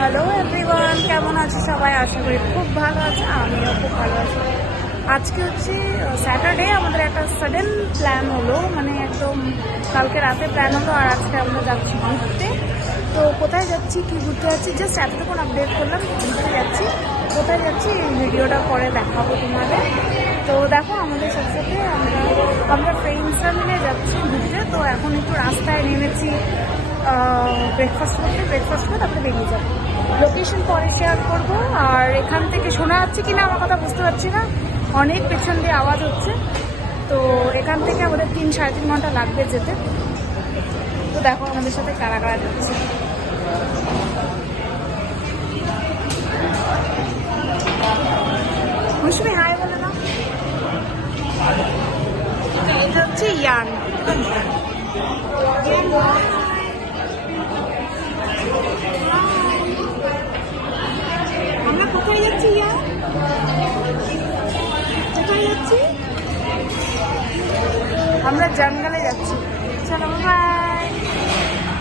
Hello everyone, কেমন আছে সবাই? আশা করি খুব ভালো আছে, আমিও খুব ভালো আছি। আজকে হচ্ছে স্যাটারডে, আমাদের একটা সাডেন প্ল্যান হলো, মানে একদম কালকে রাতে প্ল্যান হলো, আর আজকে আমরা যাচ্ছি ঘুরতে। তো কোথায় যাচ্ছি, কি ঘুরতে যাচ্ছি, জাস্ট এতটুকুন আপডেট করলাম। ঘুরতে যাচ্ছি, কোথায় যাচ্ছি এই ভিডিওটা পরে দেখাবো তোমাদের। তো দেখো, আমাদের সাথে সাথে আমরা ফ্রেন্ডসরা মিলে যাচ্ছি ঘুরতে। তো এখন একটু রাস্তায় নেমেছি ব্রেকফাস্ট করে তারপরে বেরিয়ে যাবো। লোকেশন পরে শেয়ার করবো। আর এখান থেকে শোনা যাচ্ছে কিনা আমার কথা বুঝতে পারছি না, অনেক পেছন দিয়ে আওয়াজ হচ্ছে। তো এখান থেকে আমাদের 3-3.5 ঘন্টা লাগবে যেতে। তো দেখো আমাদের সাথে কারা কারা যাচ্ছে। মৌসুমি হাই বলে না। এটা হচ্ছে ইয়ান। আমরা কোথায় যাচ্ছি ইয়ান? কোথায় যাচ্ছি? আমরা জঙ্গলে যাচ্ছি। চলো বাই।